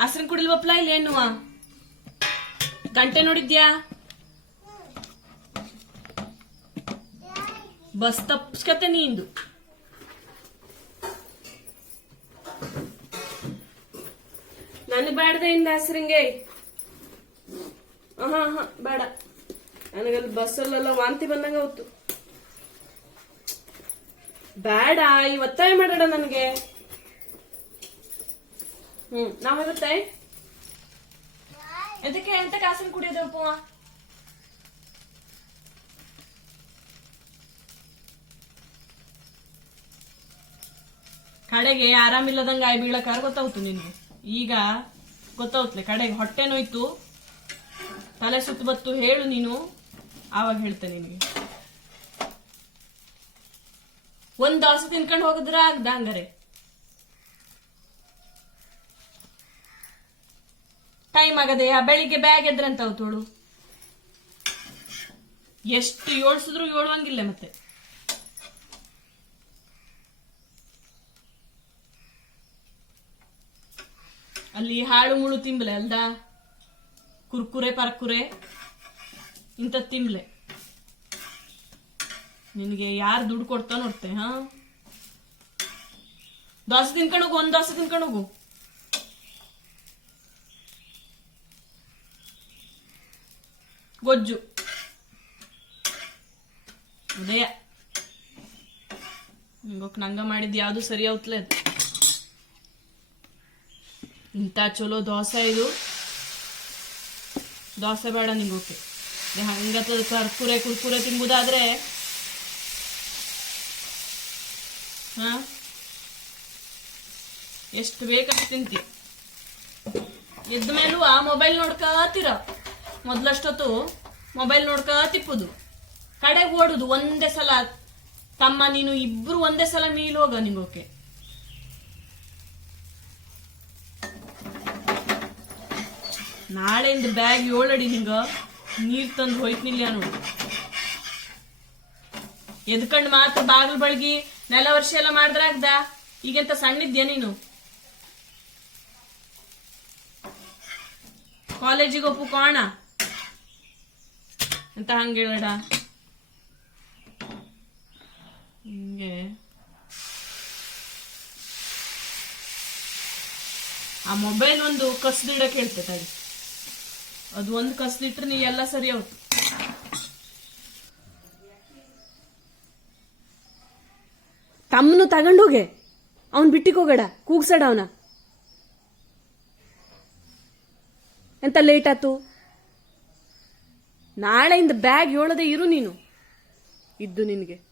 ಹಸ್ರನ್ ಕುಡಿಲ್ವಪ್ಲ ಇಲ್ಲ ಏನು ಗಂಟೆ ನೋಡಿದ್ಯಾ? ಬಸ್ ತಪ್ಸ್ಕತೆ ನೀಂದು. ನನಗೆ ಬೇಡದೆ ಇಂದ ಹಸ್ರಂಗೆ? ಹಾ ಹಾ ಬೇಡ. ನನಗಲ್ಲಿ ಬಸ್ಸಲ್ಲೆಲ್ಲ ವಾಂತಿ ಬಂದಂಗ ಹೊತ್ತು ಬೇಡ ಈ ಒತ್ತಾಯ ಮಾಡೋಣ ನನಗೆ. ಹ್ಮ್, ನಾವ್ ಎಂತಕ್ಕೆ ಎಂತ ಕಾಸನ್ ಕುಡಿಯೋದಪ್ಪ ಕಡೆಗೆ ಆರಾಮಿಲ್ಲದಂಗ ಆಯ್ ಬೀಳಕಾರ ಗೊತ್ತಾಗುತ್ತೆ ನಿನ್ಗೆ. ಈಗ ಗೊತ್ತಾಗುತ್ತೆ ಕಡೆಗೆ ಹೊಟ್ಟೆ ನೋಯ್ತು. ತಲೆ ಸುತ್ತ ಬತ್ತು ಹೇಳು ನೀನು, ಆವಾಗ ಹೇಳ್ತೆ ನಿನಗೆ. ಒಂದ್ ದೋಸೆ ತಿನ್ಕೊಂಡು ಹೋಗಿದ್ರ ಆಗ್ದ ಹಂಗಾರೆ. ಟೈಮ್ ಆಗದೆ, ಆ ಬೆಳಿಗ್ಗೆ ಬ್ಯಾಗ್ ಎದ್ರಂತ ತೋಳು ಎಷ್ಟು ಏಳ್ಸಿದ್ರು ಏಳುವಂಗಿಲ್ಲ ಮತ್ತೆ. ಅಲ್ಲಿ ಹಾಳು ಮುಳು ತಿಂಬಲೆ, ಅಲ್ದ? ಕುರ್ಕುರೆ, ಪರ್ಕುರೆ ಇಂಥ ತಿಂಬ್ಲೆ. ನಿನಗೆ ಯಾರು ದುಡ್ಡು ಕೊಡ್ತಾ ನೋಡ್ತೆ, ಹಾ? ದೋಸೆ ತಿನ್ಕೊಂಡು ಒಂದ್ ದೋಸೆ ತಿನ್ಕೊಂಡು ಗೊಜ್ಜು. ಉದಯ. ನಂಗ ಮಾಡಿದ್ ಯಾವ್ದು ಸರಿ ಅದು ಇಂಥ ಚಲೋ ದೋಸೆ ಇದು. ದೋಸೆ ಬೇಡ ನಿಂಗೋಕೆ. ಹಂಗತ್ತದ ಕರ್ಕುರೆ ಕುರ್ಕುರೆ ತಿಂಬುದಾದ್ರೆ ಹಾ? ಎಷ್ಟು ಬೇಕಷ್ಟು ತಿಂತಿ. ಎದ್ದ ಮೇಲೂ ಆ ಮೊಬೈಲ್ ನೋಡ್ಕತ್ತೀರ ಮೊದ್ಲಷ್ಟೊತ್ತು ಮೊಬೈಲ್ ನೋಡ್ಕ ತಿಪ್ಪುದು. ಕಡೆಗೆ ಓಡುದು ಒಂದೇ ಸಲ. ತಮ್ಮ ನೀನು ಇಬ್ರು ಒಂದೇ ಸಲ ಮೀಲ್ ಹೋಗ ನಿಂಗೋಕೆ. ನಾಳೆಯಿಂದ ಬ್ಯಾಗ್ ಏಳಡಿ ನಿಂಗ. ನೀರ್ ತಂದು ಹೋಯ್ತಿನಿಲ್ಲ ನೋಡು. ಎದ್ಕಂಡ್ ಮಾತ್ರ ಬಾಗಿಲು ಬಳಗಿ ನೆಲ ವರ್ಷ ಎಲ್ಲ ಮಾಡಿದ್ರಾಗ್ದ ಈಗೆಂತ ಸಣ್ಣಿದ್ಯಾ ನೀನು? ಕಾಲೇಜಿಗೆ ಒಪ್ಪು ಕೋಣ. ಅಂತ ಹಂಗೆ ಹೇಳಡ ಹಿಂಗೆ. ಆ ಮೊಬೈಲ್ ಒಂದು ಕಸ್ದಿಡಕ್ ಹೇಳ್ತೆ ತಡಿ ಅದು ಒಂದು ಕಸ್ದಿಟ್ರೆ ನೀ ಎಲ್ಲ ಸರಿ ಹೋಯ್ತು ತಮ್ಮನು ತಗೊಂಡೋಗೆ ಅವನ್ ಬಿಟ್ಟಿಗೆ ಹೋಗಡ, ಕೂಗ್ಸಡ ಅವನ. ಎಂತ ಲೇಟ್ ಆತು ನಾಳೆಯಿಂದ ಬ್ಯಾಗ್ ಹೇಳದೆ ಇರು ನೀನು. ಇದ್ದು ನಿನಗೆ.